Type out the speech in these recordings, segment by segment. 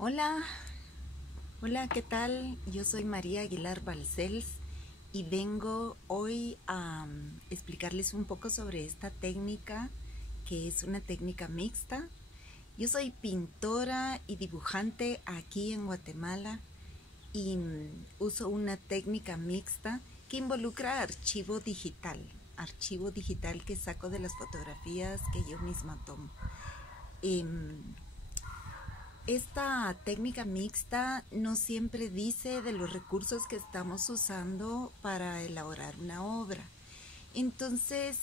Hola, hola, ¿qué tal? Yo soy María Aguilar Balcells y vengo hoy a explicarles un poco sobre esta técnica que es una técnica mixta. Yo soy pintora y dibujante aquí en Guatemala y uso una técnica mixta que involucra archivo digital que saco de las fotografías que yo misma tomo. Esta técnica mixta no siempre dice de los recursos que estamos usando para elaborar una obra. Entonces,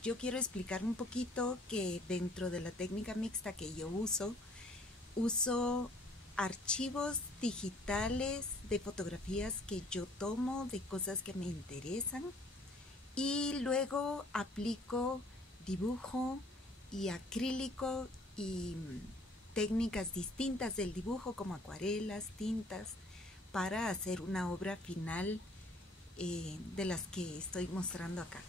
yo quiero explicar un poquito que dentro de la técnica mixta que yo uso archivos digitales de fotografías que yo tomo, de cosas que me interesan, y luego aplico dibujo y acrílico y técnicas distintas del dibujo como acuarelas, tintas, para hacer una obra final de las que estoy mostrando acá.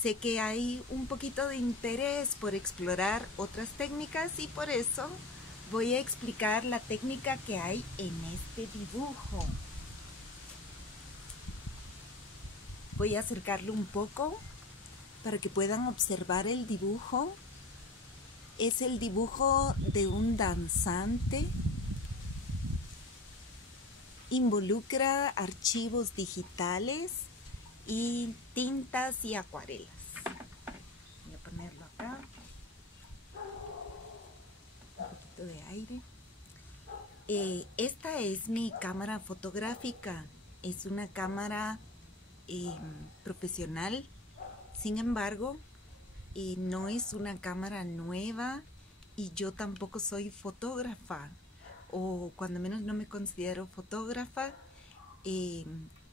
Sé que hay un poquito de interés por explorar otras técnicas y por eso voy a explicar la técnica que hay en este dibujo. Voy a acercarlo un poco para que puedan observar el dibujo. Es el dibujo de un danzante. Involucra archivos digitales y tintas y acuarelas. Voy a ponerlo acá. Un poquito de aire. Esta es mi cámara fotográfica. Es una cámara profesional. Sin embargo, no es una cámara nueva y yo tampoco soy fotógrafa, o cuando menos no me considero fotógrafa,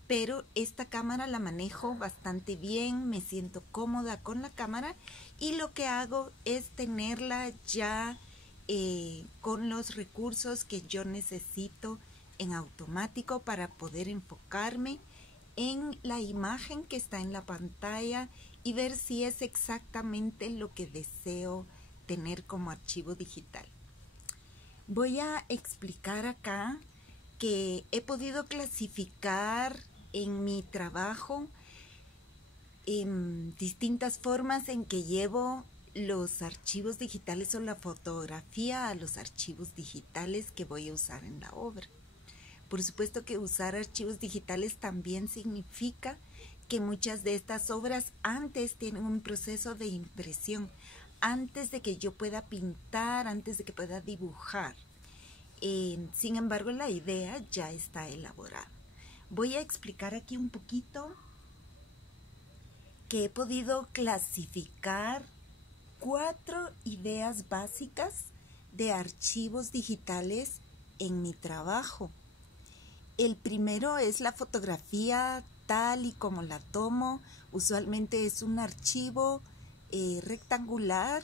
pero esta cámara la manejo bastante bien, me siento cómoda con la cámara y lo que hago es tenerla ya con los recursos que yo necesito en automático para poder enfocarme en la imagen que está en la pantalla y ver si es exactamente lo que deseo tener como archivo digital. Voy a explicar acá que he podido clasificar en mi trabajo en distintas formas en que llevo los archivos digitales o la fotografía a los archivos digitales que voy a usar en la obra. Por supuesto que usar archivos digitales también significa que muchas de estas obras antes tienen un proceso de impresión, antes de que yo pueda pintar, antes de que pueda dibujar. Sin embargo, la idea ya está elaborada. Voy a explicar aquí un poquito que he podido clasificar 4 ideas básicas de archivos digitales en mi trabajo. El primero es la fotografía tal y como la tomo. Usualmente es un archivo rectangular,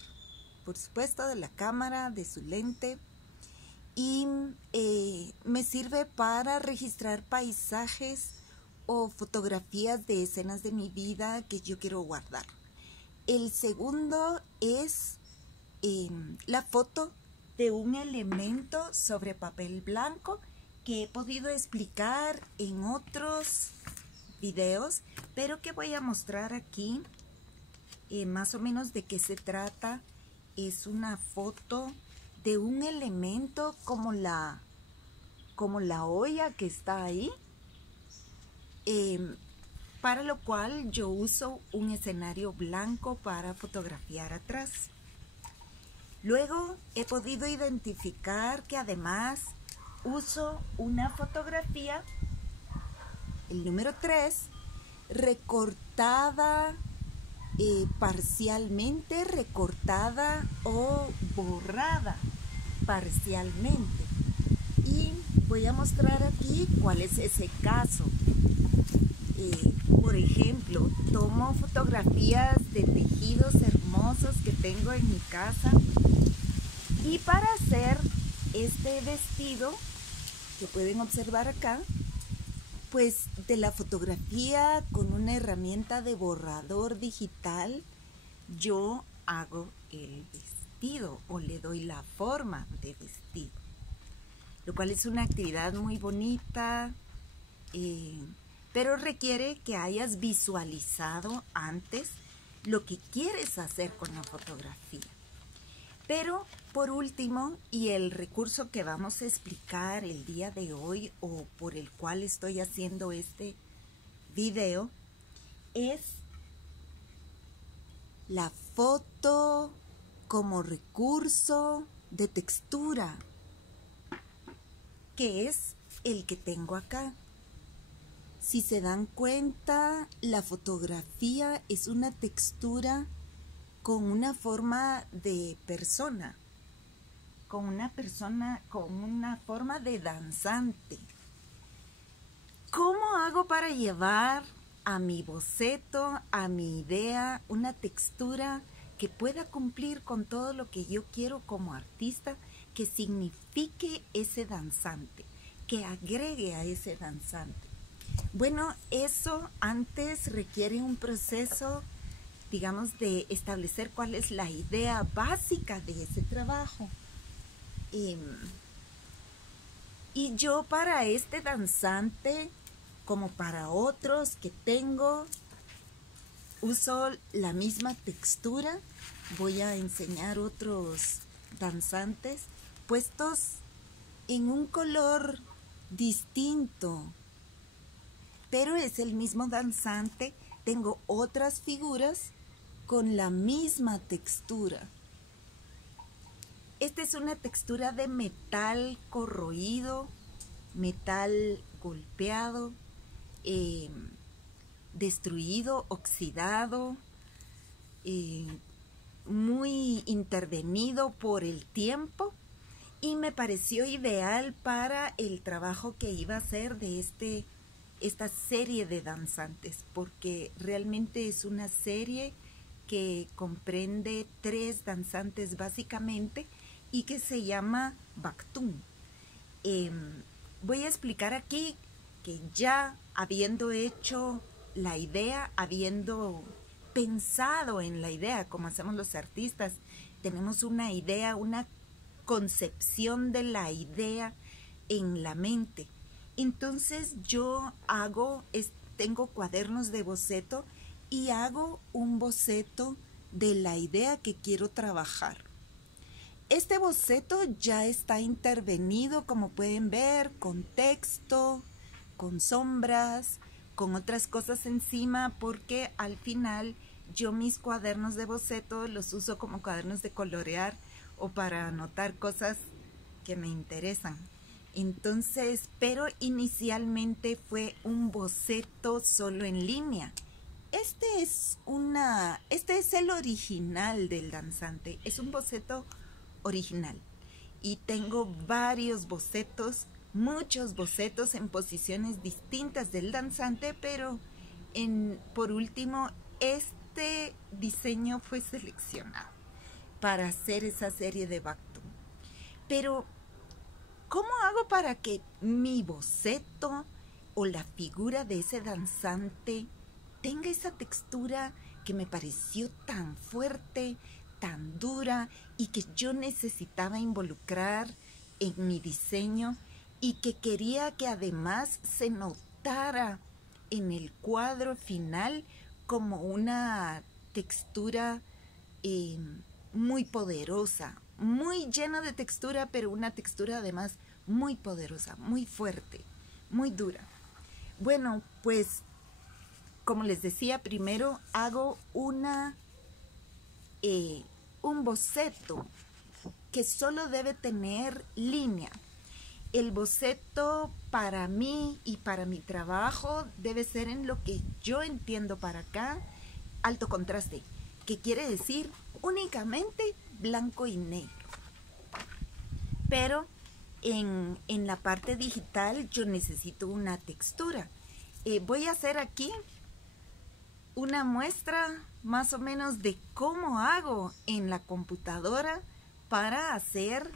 por supuesto, de la cámara, de su lente, y me sirve para registrar paisajes o fotografías de escenas de mi vida que yo quiero guardar. El segundo es la foto de un elemento sobre papel blanco que he podido explicar en otros videos, pero que voy a mostrar aquí más o menos de qué se trata. Es una foto de un elemento como la olla que está ahí, para lo cual yo uso un escenario blanco para fotografiar atrás. Luego he podido identificar que además uso una fotografía, el número 3, recortada parcialmente, recortada o borrada parcialmente. Y voy a mostrar aquí cuál es ese caso. Por ejemplo, tomo fotografías de tejidos hermosos que tengo en mi casa, y para hacer este vestido que pueden observar acá, pues de la fotografía con una herramienta de borrador digital yo hago el vestido o le doy la forma de vestido. lo cual es una actividad muy bonita, pero requiere que hayas visualizado antes lo que quieres hacer con la fotografía. Pero por último, y el recurso que vamos a explicar el día de hoy o por el cual estoy haciendo este video, es la foto como recurso de textura, que es el que tengo acá. Si se dan cuenta, la fotografía es una textura con una forma de persona, con una forma de danzante. ¿Cómo hago para llevar a mi boceto, a mi idea, una textura que pueda cumplir con todo lo que yo quiero como artista, que signifique ese danzante, que agregue a ese danzante? Bueno, eso antes requiere un proceso, digamos, de establecer cuál es la idea básica de ese trabajo. Y yo para este danzante, como para otros que tengo, uso la misma textura. Voy a enseñar otros danzantes puestos en un color distinto, pero es el mismo danzante. Tengo otras figuras con la misma textura. Esta es una textura de metal corroído, metal golpeado, destruido, oxidado, muy intervenido por el tiempo, y me pareció ideal para el trabajo que iba a hacer de esta serie de danzantes, porque realmente es una serie que comprende 3 danzantes básicamente y que se llama Baktum. Voy a explicar aquí que ya habiendo hecho la idea, habiendo pensado en la idea, como hacemos los artistas, tenemos una idea, una concepción de la idea en la mente. Entonces yo tengo cuadernos de boceto y hago un boceto de la idea que quiero trabajar. Este boceto ya está intervenido, como pueden ver, con texto, con sombras, con otras cosas encima, porque al final yo mis cuadernos de boceto los uso como cuadernos de colorear o para anotar cosas que me interesan. Entonces, pero inicialmente fue un boceto solo en línea. Este es el original del danzante, es un boceto original. Y tengo varios bocetos, muchos bocetos en posiciones distintas del danzante, pero por último, este diseño fue seleccionado para hacer esa serie de Baktum. Pero, ¿cómo hago para que mi boceto o la figura de ese danzante tenga esa textura que me pareció tan fuerte, tan dura y que yo necesitaba involucrar en mi diseño y que quería que además se notara en el cuadro final como una textura muy poderosa, muy llena de textura, pero una textura además muy poderosa, muy fuerte, muy dura? Bueno, pues como les decía, primero hago un boceto que solo debe tener línea. El boceto para mí y para mi trabajo debe ser, en lo que yo entiendo para acá, alto contraste, que quiere decir únicamente blanco y negro. Pero en la parte digital yo necesito una textura. Voy a hacer aquí una muestra más o menos de cómo hago en la computadora para hacer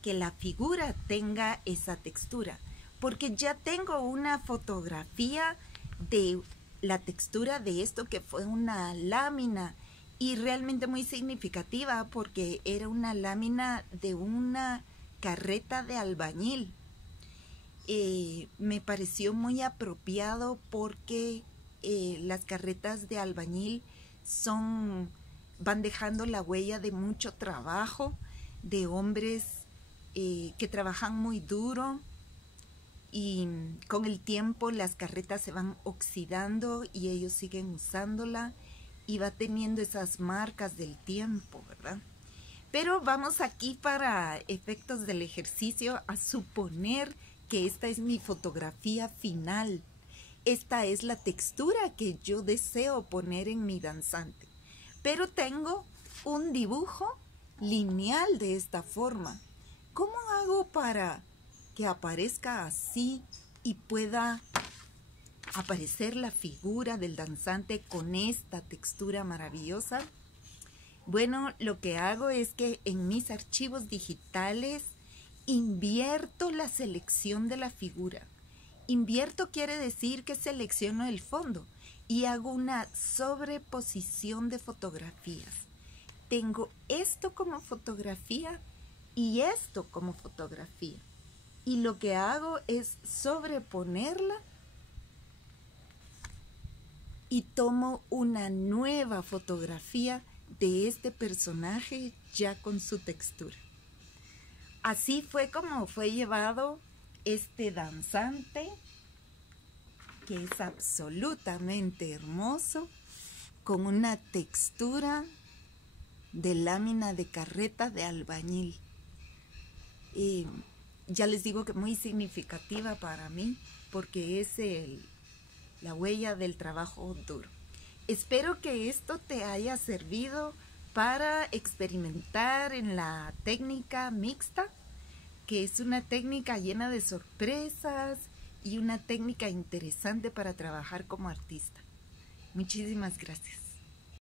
que la figura tenga esa textura, porque ya tengo una fotografía de la textura de esto, que fue una lámina, y realmente muy significativa porque era una lámina de una carreta de albañil. Me pareció muy apropiado porque las carretas de albañil van dejando la huella de mucho trabajo, de hombres que trabajan muy duro, y con el tiempo las carretas se van oxidando y ellos siguen usándola y va teniendo esas marcas del tiempo, ¿verdad? Pero vamos aquí, para efectos del ejercicio, a suponer que esta es mi fotografía final. Esta es la textura que yo deseo poner en mi danzante. Pero tengo un dibujo lineal de esta forma. ¿Cómo hago para que aparezca así y pueda aparecer la figura del danzante con esta textura maravillosa? Bueno, lo que hago es que en mis archivos digitales invierto la selección de la figura. Invierto quiere decir que selecciono el fondo y hago una sobreposición de fotografías. Tengo esto como fotografía y esto como fotografía. Y lo que hago es sobreponerla y tomo una nueva fotografía de este personaje ya con su textura. Así fue como fue llevado este danzante, que es absolutamente hermoso, con una textura de lámina de carreta de albañil. Ya les digo que muy significativa para mí, porque es la huella del trabajo duro. Espero que esto te haya servido para experimentar en la técnica mixta, que es una técnica llena de sorpresas y una técnica interesante para trabajar como artista. Muchísimas gracias.